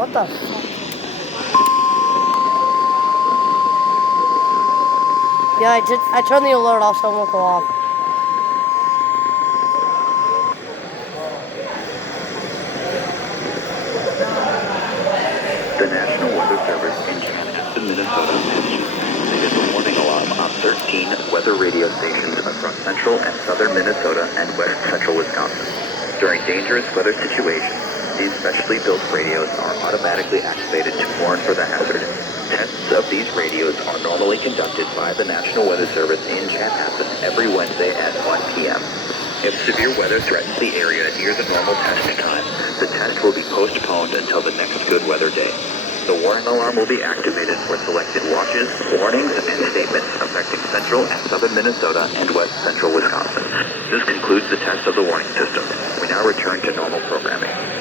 what the fuck? Yeah, I turned the alert off, so it won't go off. The National Weather Service in Chanhassen, Minnesota has issued a warning alarm on 13 weather radio stations across central and southern Minnesota and west central Wisconsin. During dangerous weather situations, these specially built radios are automatically activated to warn for the hazard. Tests of these radios are normally conducted by the National Weather Service in Chanhassen every Wednesday at 1 p.m. If severe weather threatens the area near the normal testing time, the test will be postponed until the next good weather day. The warning alarm will be activated for selected watches, warnings, and statements affecting central and southern Minnesota and west central Wisconsin. This concludes the test of the warning system. We now return to normal programming.